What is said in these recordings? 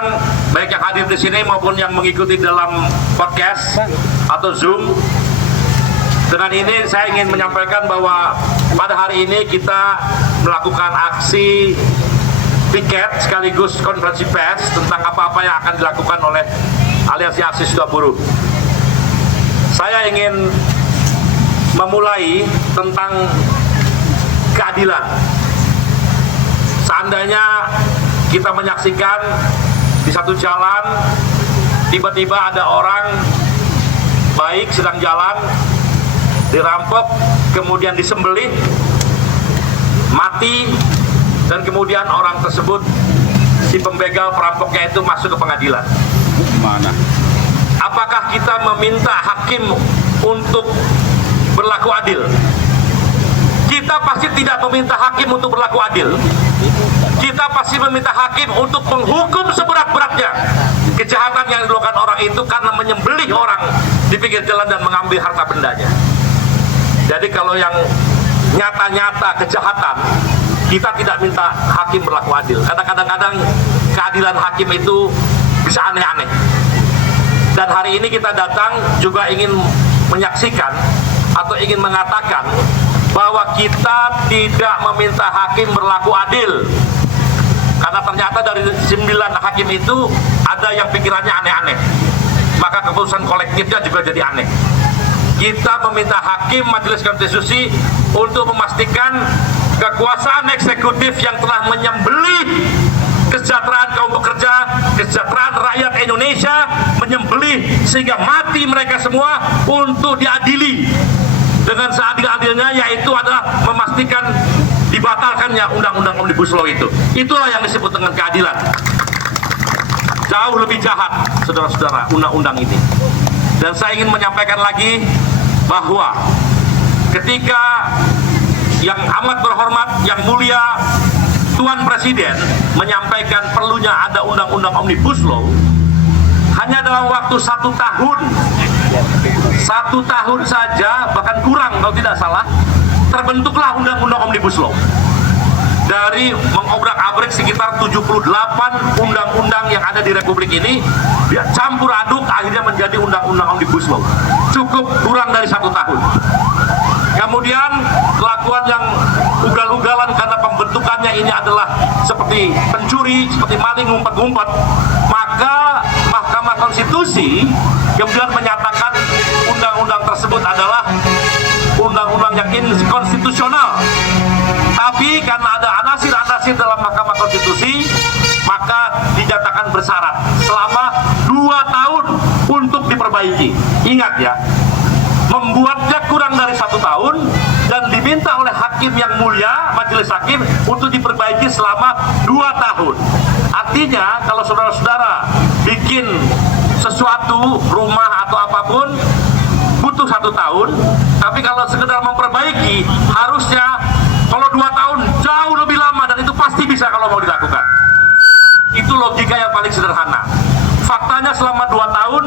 rekan-rekan baik yang hadir di sini maupun yang mengikuti dalam podcast atau Zoom. Dengan ini saya ingin menyampaikan bahwa pada hari ini kita melakukan aksi piket sekaligus konferensi pers tentang apa-apa yang akan dilakukan oleh Aliansi Aksi Serikat Buruh. Saya ingin memulai tentang keadilan. Seandainya kita menyaksikan di satu jalan tiba-tiba ada orang baik sedang jalan dirampok, kemudian disembelih, mati, dan kemudian orang tersebut, si pembegal perampoknya itu masuk ke pengadilan. Mana? Apakah kita meminta hakim untuk berlaku adil? Kita pasti tidak meminta hakim untuk berlaku adil. Kita pasti meminta hakim untuk menghukum seberat-beratnya kejahatan yang dilakukan orang itu karena menyembelih orang di pinggir jalan dan mengambil harta bendanya. Jadi kalau yang nyata-nyata kejahatan, kita tidak minta hakim berlaku adil. Karena kadang-kadang keadilan hakim itu bisa aneh-aneh. Dan hari ini kita datang juga ingin menyaksikan atau ingin mengatakan bahwa kita tidak meminta hakim berlaku adil. Karena ternyata dari 9 hakim itu ada yang pikirannya aneh-aneh. Maka keputusan kolektifnya juga jadi aneh. Kita meminta hakim Majelis Konstitusi untuk memastikan kekuasaan eksekutif yang telah menyembelih kesejahteraan kaum pekerja, kesejahteraan rakyat Indonesia, menyembelih sehingga mati mereka semua untuk diadili dengan seadil-adilnya, yaitu adalah memastikan dibatalkannya Undang-Undang Omnibus Law itu. Itulah yang disebut dengan keadilan. Jauh lebih jahat, saudara-saudara, undang-undang ini. Dan saya ingin menyampaikan lagi bahwa ketika yang amat berhormat, yang mulia Tuan Presiden menyampaikan perlunya ada Undang-Undang Omnibus Law, hanya dalam waktu 1 tahun, 1 tahun saja, bahkan kurang kalau tidak salah, terbentuklah Undang-Undang Omnibus Law. Dari mengobrak-abrik sekitar 78 undang-undang yang ada di Republik ini, dia campur aduk akhirnya menjadi Undang-Undang Omnibus Law. Cukup kurang dari 1 tahun. Kemudian kelakuan yang ugal-ugalan karena pembentukannya ini adalah seperti pencuri, seperti maling ngumpet-ngumpet, maka Mahkamah Konstitusi kemudian menyatakan undang-undang tersebut adalah undang-undang yang inkonstitusional. Tapi karena ada anasir-anasir dalam Mahkamah Konstitusi, maka dinyatakan bersyarat selama 2 tahun untuk diperbaiki. Ingat ya, membuatnya kurang dari 1 tahun dan diminta oleh hakim yang mulia, majelis hakim, untuk diperbaiki selama 2 tahun. Artinya kalau saudara-saudara bikin sesuatu, rumah atau apapun, butuh 1 tahun, tapi kalau sekedar memperbaiki harusnya kalau 2 tahun jauh lebih lama, dan itu pasti bisa kalau mau dilakukan. Itu logika yang paling sederhana. Faktanya selama 2 tahun,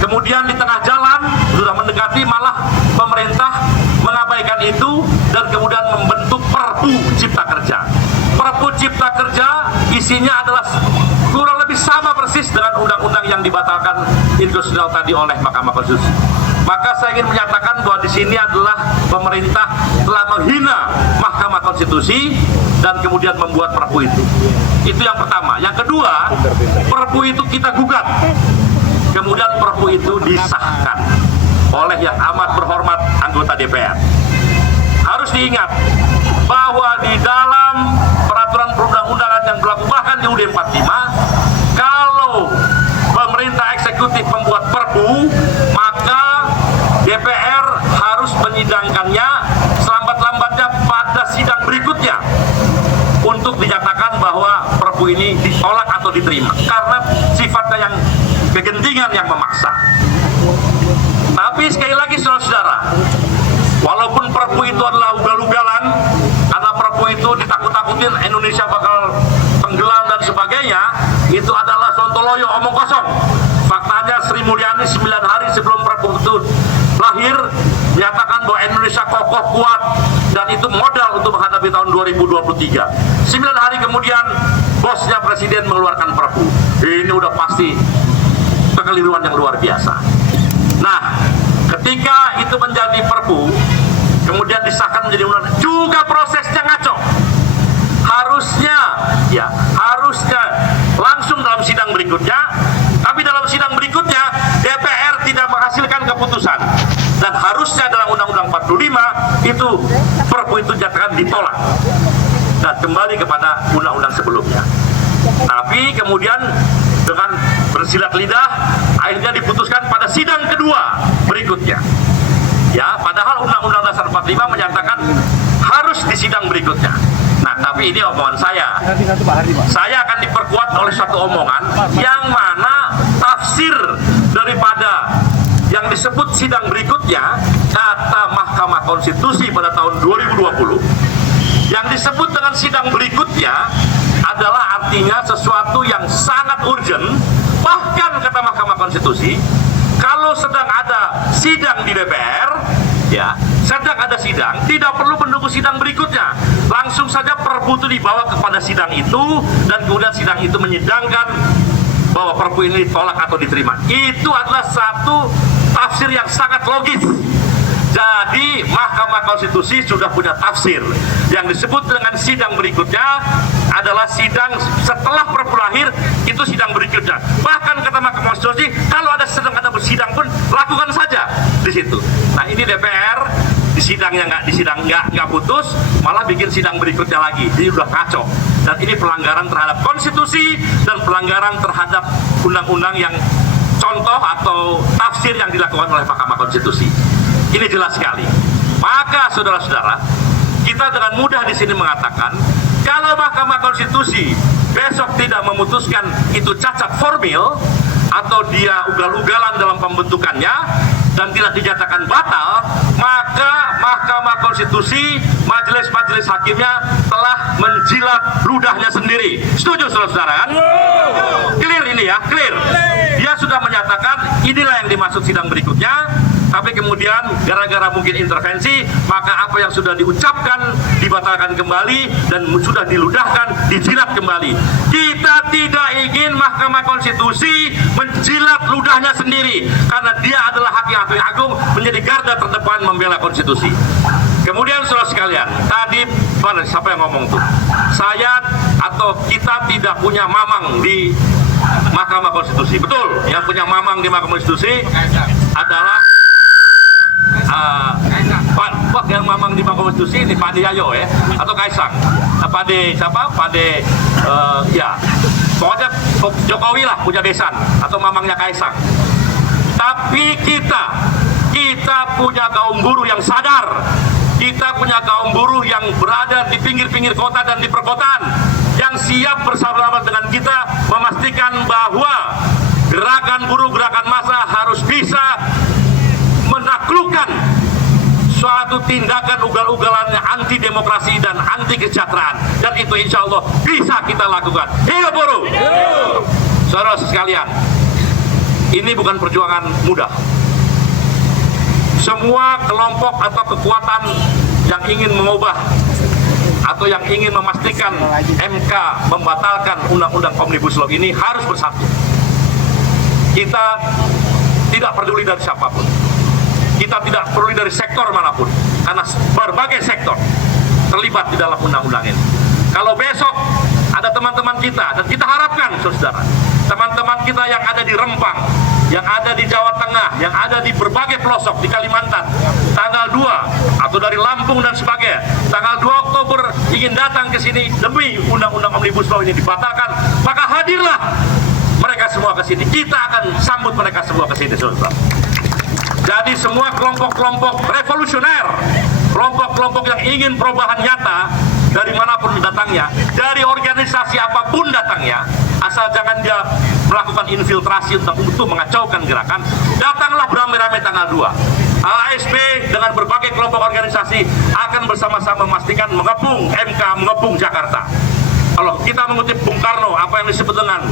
kemudian di tengah jalan sudah mendekati, malah pemerintah mengabaikan itu dan kemudian membentuk Perpu Cipta Kerja. Perpu Cipta Kerja isinya adalah kurang lebih sama persis dengan undang-undang yang dibatalkan inkonstitusional tadi oleh Mahkamah Konstitusi. Maka saya ingin menyatakan bahwa di sini adalah pemerintah telah menghina Mahkamah Konstitusi dan kemudian membuat Perpu itu. Itu yang pertama. Yang kedua, Perpu itu kita gugat. Kemudian Perpu itu disahkan oleh yang amat berhormat anggota DPR. Harus diingat bahwa di dalam peraturan perundang-undangan yang berlaku bahkan di UUD 45, kalau pemerintah eksekutif membuat Perpu, maka DPR harus menyidangkannya selambat-lambatnya pada sidang berikutnya untuk dinyatakan bahwa Perpu ini ditolak atau diterima karena sifatnya yang kegentingan yang memaksa. Tapi sekali lagi saudara-saudara, walaupun Perpu itu adalah ugal-ugalan, karena Perpu itu ditakut-takutin Indonesia bakal tenggelam dan sebagainya, itu adalah sontoloyo, omong kosong. Faktanya Sri Mulyani 9 hari sebelum Perpu itu lahir menyatakan bahwa Indonesia kokoh kuat dan itu modal untuk menghadapi tahun 2023. 9 hari kemudian bosnya presiden mengeluarkan Perpu. Ini udah pasti kekeliruan yang luar biasa. Nah, ketika itu menjadi Perpu, kemudian disahkan menjadi undang-undang, juga prosesnya ngaco. Harusnya langsung dalam sidang berikutnya, tapi dalam sidang berikutnya DPR tidak menghasilkan keputusan, dan harusnya dalam Undang-Undang 45 itu Perpu itu jatuhkan ditolak dan kembali kepada undang-undang sebelumnya. Tapi kemudian dengan bersilat lidah akhirnya diputuskan pada sidang kedua berikutnya. Ya, padahal Undang-Undang Dasar 45 menyatakan harus di sidang berikutnya. Nah, tapi ini omongan saya. Saya akan diperkuat oleh satu omongan yang mana tafsir daripada yang disebut sidang berikutnya, kata Mahkamah Konstitusi pada tahun 2020, yang disebut dengan sidang berikutnya adalah artinya sesuatu yang sangat urgent. Bahkan kata Mahkamah Konstitusi, kalau sedang ada sidang di DPR, ya, sedang ada sidang, tidak perlu menunggu sidang berikutnya, langsung saja Perpu itu dibawa kepada sidang itu, dan kemudian sidang itu menyidangkan bahwa Perpu ini ditolak atau diterima. Itu adalah satu tafsir yang sangat logis. Jadi Mahkamah Konstitusi sudah punya tafsir. Yang disebut dengan sidang berikutnya adalah sidang setelah Perpu lahir, itu sidang berikutnya. Bahkan kata Mahkamah Konstitusi, kalau sedang ada bersidang pun lakukan saja di situ. Nah, ini DPR di sidangnya nggak putus, malah bikin sidang berikutnya lagi. Jadi udah kacau. Dan ini pelanggaran terhadap konstitusi dan pelanggaran terhadap undang-undang yang contoh atau tafsir yang dilakukan oleh Mahkamah Konstitusi. Ini jelas sekali. Maka saudara-saudara, kita dengan mudah di sini mengatakan, kalau Mahkamah Konstitusi besok tidak memutuskan itu cacat formil atau dia ugal-ugalan dalam pembentukannya dan tidak dinyatakan batal, maka Mahkamah Konstitusi, majelis-majelis hakimnya telah menjilat ludahnya sendiri. Setuju saudara-saudara kan? Clear ini ya, clear. Dia sudah menyatakan inilah yang dimaksud sidang berikutnya, tapi kemudian gara-gara mungkin intervensi, maka apa yang sudah diucapkan dibatalkan kembali dan sudah diludahkan, dijilat kembali. Kita tidak ingin Mahkamah Konstitusi menjilat ludahnya sendiri, karena dia adalah hakim agung, menjadi garda terdepan membela konstitusi. Kemudian saudara sekalian, tadi siapa yang ngomong tuh? Saya atau kita tidak punya mamang di Mahkamah Konstitusi. Betul, yang punya mamang di Mahkamah Konstitusi adalah Pak yang mamang di Mahkamah Konstitusi ini Pak Yayo ya, atau Kaisang. Pak De siapa? Pak De ya. Pokoknya Jokowi lah punya besan atau mamangnya Kaisang. Tapi kita punya kaum buruh yang sadar. Kita punya kaum buruh yang berada di pinggir-pinggir kota dan di perkotaan, yang siap bersama-sama dengan kita memastikan bahwa gerakan buruh, gerakan massa harus bisa menaklukkan suatu tindakan ugal-ugalannya anti demokrasi dan anti kesejahteraan, dan itu insya Allah bisa kita lakukan. Hidup buruh! Saudara sekalian, ini bukan perjuangan mudah. Semua kelompok atau kekuatan yang ingin mengubah atau yang ingin memastikan MK membatalkan undang-undang Omnibus Law ini harus bersatu. Kita tidak peduli dari siapapun. Kita tidak peduli dari sektor manapun, karena berbagai sektor terlibat di dalam undang-undang ini. Kalau besok ada teman-teman kita, dan kita harapkan saudara, teman-teman kita yang ada di Rempang, yang ada di Jawa Tengah, yang ada di berbagai pelosok di Kalimantan, tanggal 2 atau dari Lampung dan sebagainya, tanggal 2 Oktober ingin datang ke sini demi undang-undang Omnibus Law ini dibatalkan, maka hadirlah mereka semua ke sini. Kita akan sambut mereka semua ke sini, saudara. Jadi semua kelompok-kelompok revolusioner, kelompok-kelompok yang ingin perubahan nyata dari manapun datangnya, dari organisasi apapun datangnya, asal jangan dia melakukan infiltrasi untuk mengacaukan gerakan, datanglah beramai-ramai tanggal 2. ASP dengan berbagai kelompok organisasi akan bersama-sama memastikan mengepung MK, mengepung Jakarta. Kalau kita mengutip Bung Karno, apa yang disebut dengan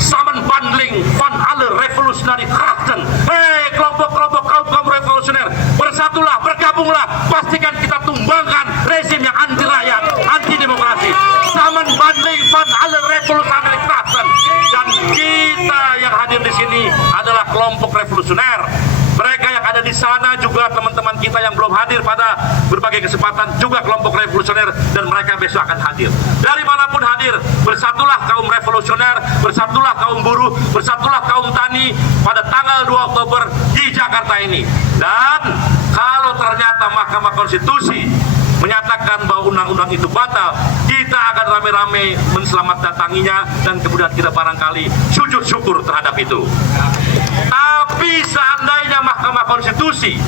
Samenbandling van alle revolutionary krachten. Hei kelompok-kelompok kaum revolusioner, bersatulah, bergabung. bergabunglah, pastikan kita tumbangkan rezim yang anti rakyat, anti demokrasi. Zaman banding van alle revolusi Amerika. Dan kita yang hadir di sini adalah kelompok revolusioner. Mereka yang ada di sana juga teman-teman kita yang belum hadir pada berbagai kesempatan juga kelompok revolusioner, dan mereka besok akan hadir. Dari manapun hadir, bersatulah kaum revolusioner, bersatulah kaum buruh, bersatulah kaum tani pada tanggal 2 Oktober di Jakarta ini. Dan kalau ternyata Mahkamah Konstitusi menyatakan bahwa undang-undang itu batal, kita akan rame-rame menselamatdatanginya dan kemudian kita barangkali sujud syukur terhadap itu. Tapi seandainya Mahkamah Konstitusi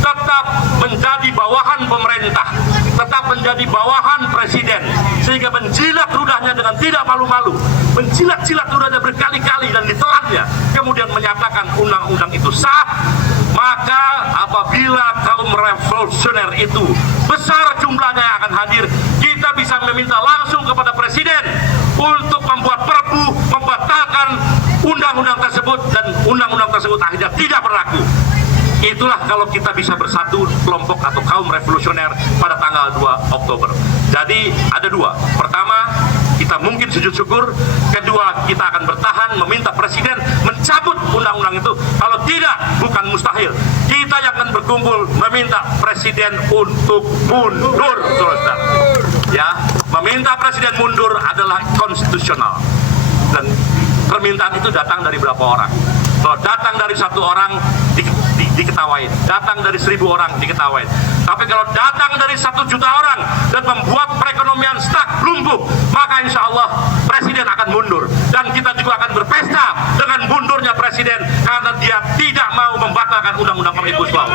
tetap menjadi bawahan pemerintah, tetap menjadi bawahan presiden, sehingga menjilat ludahnya dengan tidak malu-malu, menjilat-jilat ludahnya berkali-kali dan ditelannya, kemudian menyatakan undang-undang itu sah, maka apabila kaum revolusioner itu besar jumlahnya yang akan hadir, kita bisa meminta langsung kepada presiden untuk membuat perpu membatalkan undang-undang tersebut, dan undang-undang tersebut akhirnya tidak berlaku. Itulah kalau kita bisa bersatu kelompok atau kaum revolusioner pada tanggal 2 Oktober. Jadi ada dua. Pertama, kita mungkin sujud syukur. Kedua, kita akan bertahan meminta presiden mencabut undang-undang itu. Kalau tidak, bukan mustahil, kita yang akan berkumpul meminta presiden untuk mundur. Ya, meminta presiden mundur adalah konstitusional. Dan permintaan itu datang dari berapa orang? Kalau datang dari 1 orang diketawain, datang dari 1000 orang diketawain. Tapi kalau datang dari 1 juta orang dan membuat perekonomian stuck, lumpuh, maka insya Allah presiden akan mundur. Dan kita juga akan berpesta dengan mundurnya presiden karena dia tidak mau membatalkan undang-undang Omnibus Law.